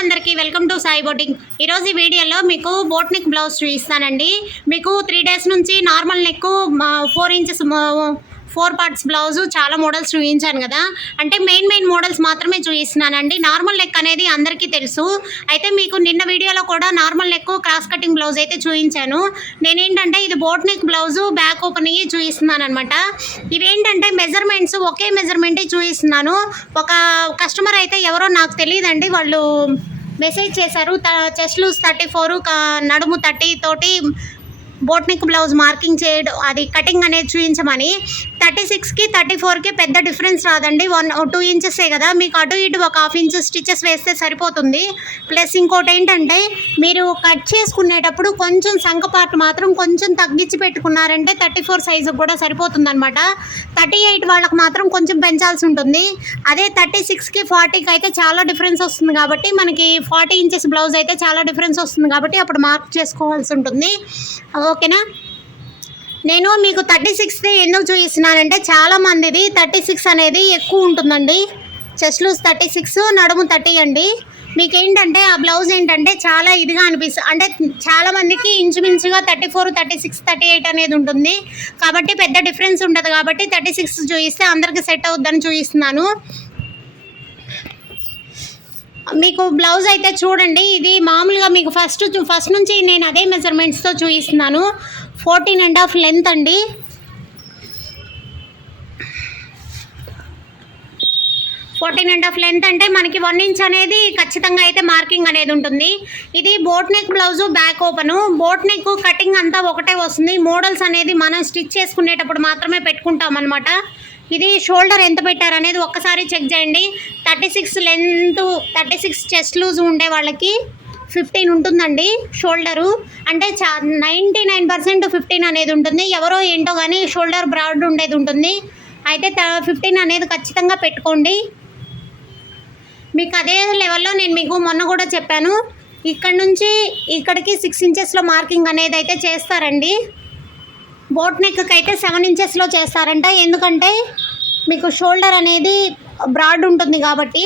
అందరికీ welcome to Sai boating. ఈరోజు ఈ వీడియోలో మీకు బోట్ నెక్ బ్లౌజ్ చూపిస్తానండి. మీకు 3 days నుంచి normal neck 4 inches 4 parts blouse చాలా మోడల్స్ చూపించాను కదా. అంటే మెయిన్ మోడల్స్ మాత్రమే చూపిస్తున్నానండి. నార్మల్ నెక్ అనేది అందరికీ తెలుసు. అయితే మీకు నిన్న వీడియోలో కూడా normal neck cross cutting blouse అయితే చూపించాను. నేనేంటంటే ఇది boat neck blouse back open అయ్యి చూపిస్తున్నాను అనమాట. ఇవేంటంటే మెజర్మెంట్స్ ఒకే మెజర్మెంటే చూపిస్తున్నాను. ఒక కస్టమర్ అయితే ఎవరో నాకు తెలియదండి, వాళ్ళు మెసేజ్ చేశారు చెస్ట్ లూజ్ 34 నడుము 30 తోటి బోట్ నెక్ బ్లౌజ్ మార్కింగ్ చేయడం, అది కటింగ్ అనేది చూపించమని. 36కి 34కి పెద్ద డిఫరెన్స్ రాదండి, 1-2 inches కదా. మీకు అటు ఇటు ఒక 1/2 inch స్టిచెస్ వేస్తే సరిపోతుంది. ప్లస్ ఇంకోటి ఏంటంటే మీరు కట్ చేసుకునేటప్పుడు కొంచెం సంక పార్ట్ మాత్రం కొంచెం తగ్గించి పెట్టుకున్నారంటే 34 సైజు కూడా సరిపోతుంది అనమాట. 38 వాళ్ళకి మాత్రం కొంచెం పెంచాల్సి ఉంటుంది. అదే 36కి 40కి అయితే చాలా డిఫరెన్స్ వస్తుంది కాబట్టి మనకి 40 inches బ్లౌజ్ అయితే చాలా డిఫరెన్స్ వస్తుంది కాబట్టి అప్పుడు మార్క్ చేసుకోవాల్సి ఉంటుంది. ఓకేనా. నేను మీకు 36 ఎందుకు చూపిస్తున్నానంటే చాలా మందిది 36 అనేది ఎక్కువ ఉంటుందండి. చెస్ట్ లూజ్ 36, నడుము 30 అండి. మీకు ఏంటంటే ఆ బ్లౌజ్ ఏంటంటే చాలా ఇదిగా అనిపిస్తుంది. అంటే చాలా మందికి ఇంచుమించుగా 34, 36, 38 అనేది ఉంటుంది కాబట్టి పెద్ద డిఫరెన్స్ ఉంటుంది కాబట్టి 36 చూపిస్తే అందరికి సెట్ అవుద్దని చూపిస్తున్నాను. మీకు బ్లౌజ్ అయితే చూడండి, ఇది మామూలుగా మీకు ఫస్ట్ నుంచి నేను అదే మెజర్మెంట్స్తో చూపిస్తున్నాను. 14.5 లెంత్ అండి. 14.5 లెంత్ అంటే మనకి 1 inch అనేది ఖచ్చితంగా అయితే మార్కింగ్ అనేది ఉంటుంది. ఇది boat neck blouse back open. Boat neck cutting అంతా ఒకటే వస్తుంది. మోడల్స్ అనేది మనం స్టిచ్ చేసుకునేటప్పుడు మాత్రమే పెట్టుకుంటాం అనమాట. ఇది షోల్డర్ ఎంత పెట్టారనేది ఒక్కసారి చెక్ చేయండి. 36 లెంత్, 36 చెస్ట్ లూజ్ ఉండే వాళ్ళకి 15 ఉంటుందండి షోల్డరు. అంటే 99% 15 అనేది ఉంటుంది. ఎవరో ఏంటో కానీ షోల్డర్ బ్రాడ్ ఉండేది ఉంటుంది. అయితే 15 అనేది ఖచ్చితంగా పెట్టుకోండి. మీకు అదే లెవెల్లో నేను మీకు మొన్న కూడా చెప్పాను, ఇక్కడ నుంచి ఇక్కడికి 6 inchesలో మార్కింగ్ అనేది అయితే చేస్తారండి. బోట్ నెక్కి అయితే 7 inchesలో చేస్తారంట. ఎందుకంటే మీకు షోల్డర్ అనేది బ్రాడ్ ఉంటుంది కాబట్టి.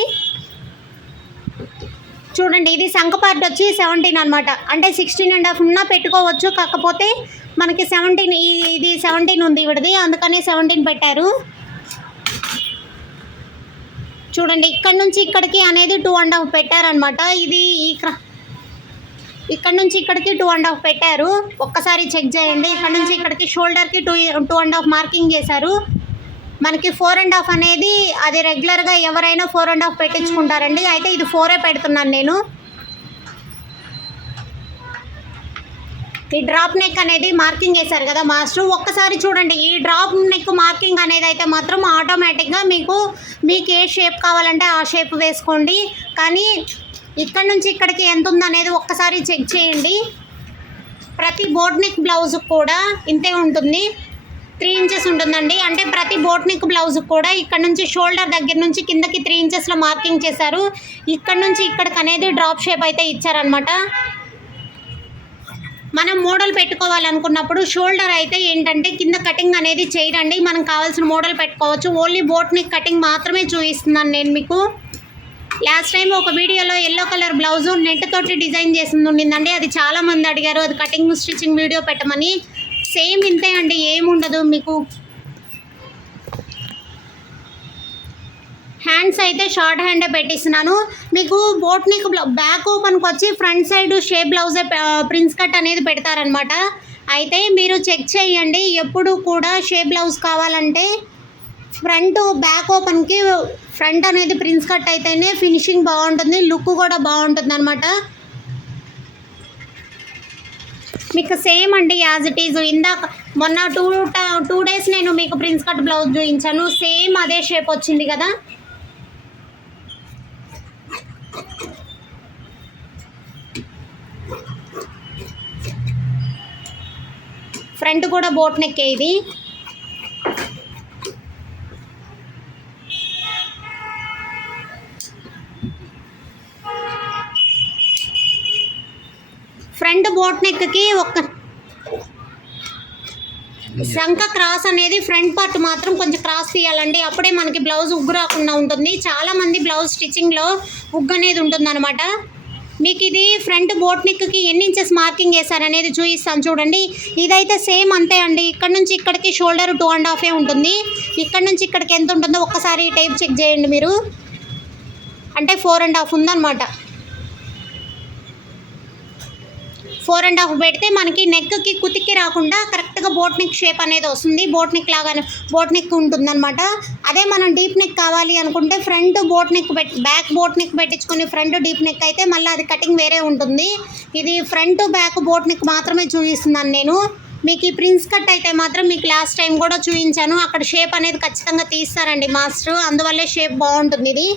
చూడండి, ఇది సంక పార్ట్ వచ్చి 17 అనమాట. అంటే 16.5 ఉన్నా పెట్టుకోవచ్చు, కాకపోతే మనకి 17, ఇది 17 ఉంది ఇవిడిది, అందుకని 17 పెట్టారు. చూడండి, ఇక్కడ నుంచి ఇక్కడికి అనేది 2.5 పెట్టారనమాట. ఇది ఇక్కడ నుంచి ఇక్కడికి 2.5 పెట్టారు. ఒక్కసారి చెక్ చేయండి. ఇక్కడ నుంచి ఇక్కడికి షోల్డర్కి 2.5 మార్కింగ్ చేశారు. మనకి 4.5 అనేది అది రెగ్యులర్గా ఎవరైనా 4.5 పెట్టించుకుంటారండి. అయితే ఇది 4 పెడుతున్నాను నేను. ఈ డ్రాప్ నెక్ అనేది మార్కింగ్ చేశారు కదా మాస్టర్, ఒక్కసారి చూడండి. ఈ డ్రాప్ నెక్ మార్కింగ్ అనేది అయితే మాత్రం ఆటోమేటిక్గా మీకు ఏ షేప్ కావాలంటే ఆ షేప్ వేసుకోండి. కానీ ఇక్కడ నుంచి ఇక్కడికి ఎంత ఉందనేది ఒక్కసారి చెక్ చేయండి. ప్రతి బోట్ నెక్ బ్లౌజ్ కూడా ఇంతే ఉంటుంది, 3 inches ఉంటుందండి. అంటే ప్రతి బోట్ నెక్ బ్లౌజ్ కూడా ఇక్కడ నుంచి షోల్డర్ దగ్గర నుంచి కిందకి 3 inchesలో మార్కింగ్ చేశారు. ఇక్కడ నుంచి ఇక్కడికి అనేది డ్రాప్ షేప్ అయితే ఇచ్చారనమాట. మనం మోడల్ పెట్టుకోవాలనుకున్నప్పుడు షోల్డర్ అయితే ఏంటంటే కింద కటింగ్ అనేది చేయరండి, మనం కావాల్సిన మోడల్ పెట్టుకోవచ్చు. ఓన్లీ బోట్ నెక్ కటింగ్ మాత్రమే చూపిస్తున్నాను నేను మీకు. లాస్ట్ టైం ఒక వీడియోలో ఎల్లో కలర్ బ్లౌజు నెట్ తోటి డిజైన్ చేసింది ఉండిందండి. అది చాలామంది అడిగారు అది కటింగ్ స్టిచ్చింగ్ వీడియో పెట్టమని. సేమ్ ఇంతే అండి, ఏముండదు మీకు. హ్యాండ్స్ అయితే షార్ట్ హ్యాండే పెట్టిస్తున్నాను. మీకు బోట్ నెక్ బ్యాక్ ఓపెన్కి వచ్చి ఫ్రంట్ సైడ్ షేప్ బ్లౌజే ప్రిన్స్ కట్ అనేది పెడతారనమాట. అయితే మీరు చెక్ చేయండి, ఎప్పుడు కూడా షేప్ బ్లౌజ్ కావాలంటే బ్యాక్ ఓపెన్కి ఫ్రంట్ అనేది ప్రిన్స్ కట్ అయితేనే ఫినిషింగ్ బాగుంటుంది, లుక్ కూడా బాగుంటుంది అనమాట. మీకు సేమ్ అండి, యాజ్ ఇట్ ఈజ్. ఇందాక మొన్న 2 days నేను మీకు ప్రిన్స్ కట్ బ్లౌజ్ చూపించాను, సేమ్ అదే షేప్ వచ్చింది కదా. ఫ్రంట్ కూడా బోట్ నెక్కే ఇది. ఫ్రంట్ బోట్ నెక్కి ఒక సంక క్రాస్ అనేది ఫ్రంట్ పార్ట్ మాత్రం కొంచెం క్రాస్ తీయాలండి, అప్పుడే మనకి బ్లౌజ్ ఉగ్గు రాకుండా ఉంటుంది. చాలామంది బ్లౌజ్ స్టిచ్చింగ్లో ఉగ్గు అనేది ఉంటుందన్నమాట. మీకు ఇది ఫ్రంట్ బోట్ నెక్కి ఎన్ని ఇంచెస్ మార్కింగ్ వేసారనేది చూపిస్తాను చూడండి. ఇదైతే సేమ్ అంతే అండి. ఇక్కడ నుంచి ఇక్కడికి షోల్డర్ 2.5 ఉంటుంది. ఇక్కడ నుంచి ఇక్కడికి ఎంత ఉంటుందో ఒక్కసారి టైప్ చెక్ చేయండి మీరు. అంటే 4.5 ఉందన్నమాట. 4.5 పెడితే మనకి నెక్కి కుతికి రాకుండా కరెక్ట్గా బోట్ నెక్ షేప్ అనేది వస్తుంది. బోట్ నెక్ లాగానే బోట్ నెక్ ఉంటుందన్నమాట. అదే మనం డీప్ నెక్ కావాలి అనుకుంటే front boat neck back boat neck పెట్టించుకొని ఫ్రంట్ డీప్ నెక్ అయితే మళ్ళీ అది కటింగ్ వేరే ఉంటుంది. ఇది ఫ్రంట్ బ్యాక్ బోట్ నెక్ మాత్రమే చూపిస్తున్నాను నేను. మీకు ఈ ప్రిన్స్ కట్ అయితే మాత్రం మీకు లాస్ట్ టైం కూడా చూపించాను. అక్కడ షేప్ అనేది ఖచ్చితంగా తీస్తారండి మాస్టర్, అందువల్లే షేప్ బాగుంటుంది ఇది.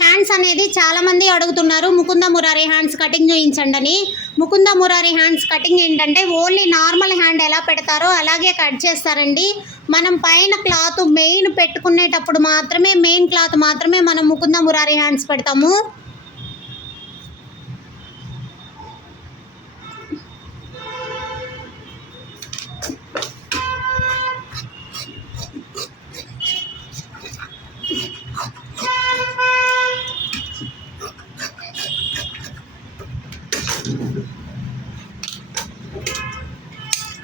హ్యాండ్స్ అనేది చాలామంది అడుగుతున్నారు ముకుంద మురారి హ్యాండ్స్ కటింగ్ చూపించండి అని. ముకుంద మురారి హ్యాండ్స్ కటింగ్ ఏంటంటే ఓన్లీ నార్మల్ హ్యాండ్ ఎలా పెడతారో అలాగే కట్ చేస్తారండి. మనం పైన క్లాత్ మెయిన్ పెట్టుకునేటప్పుడు మాత్రమే మెయిన్ క్లాత్ మాత్రమే మనం ముకుంద మురారి హ్యాండ్స్ పెడతాము.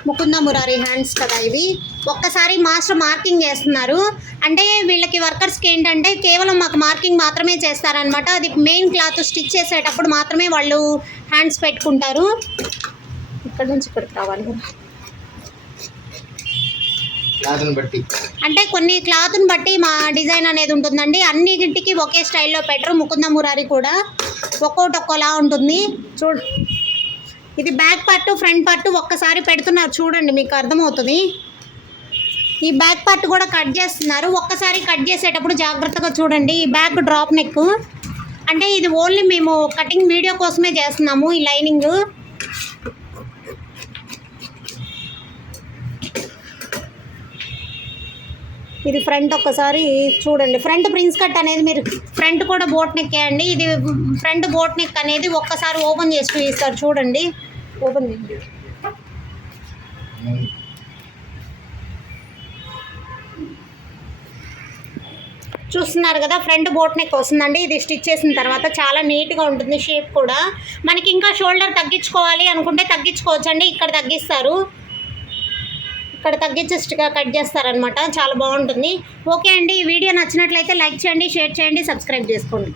ముకుంద మురారి హ్యాండ్స్ కదా ఇవి. ఒక్కసారి మాస్టర్ మార్కింగ్ చేస్తున్నారు అంటే వీళ్ళకి వర్కర్స్కి ఏంటంటే కేవలం మాకు మార్కింగ్ మాత్రమే చేస్తారనమాట. అది మెయిన్ క్లాత్ స్టిచ్ చేసేటప్పుడు మాత్రమే వాళ్ళు హ్యాండ్స్ పెట్టుకుంటారు. ఇక్కడ నుంచి ఇక్కడికి రావాలి అంటే కొన్ని క్లాత్ని బట్టి మా డిజైన్ అనేది ఉంటుందండి. అన్నింటికి ఒకే స్టైల్లో పెట్టరు. ముకుంద మురారి కూడా ఒక్కోటి ఒక్కోలా ఉంటుంది. ఇది బ్యాక్ పార్ట్ ఫ్రంట్ పార్ట్ ఒక్కసారి పెడుతున్నారు చూడండి, మీకు అర్థమవుతుంది. ఈ బ్యాక్ పార్ట్ కూడా కట్ చేస్తున్నారు. ఒక్కసారి కట్ చేసేటప్పుడు జాగ్రత్తగా చూడండి. ఈ బ్యాక్ డ్రాప్ నెక్ అంటే ఇది ఓన్లీ మేము కటింగ్ వీడియో కోసమే చేస్తున్నాము. ఈ లైనింగ్ ఇది ఫ్రంట్ ఒక్కసారి చూడండి. ఫ్రంట్ ప్రిన్స్ కట్ అనేది మీరు ఫ్రంట్ కూడా బోట్ నెక్ వేయండి. ఇది ఫ్రంట్ బోట్ నెక్ అనేది ఒక్కసారి ఓపెన్ చేసి చూపిస్తారు చూడండి. ఓపెన్ చేయండి. చూస్తున్నారు కదా ఫ్రంట్ బోట్ నెక్ వస్తుందండి. ఇది స్టిచ్ చేసిన తర్వాత చాలా నీట్గా ఉంటుంది. షేప్ కూడా మనకి ఇంకా షోల్డర్ తగ్గించుకోవాలి అనుకుంటే తగ్గించుకోవచ్చండి. ఇక్కడ తగ్గిస్తారు, ఇక్కడ తగ్గించేస్ట్గా కట్ చేస్తారనమాట. చాలా బాగుంటుంది. ఓకే అండి, ఈ వీడియో నచ్చినట్లయితే లైక్ చేయండి, షేర్ చేయండి, సబ్స్క్రైబ్ చేసుకోండి.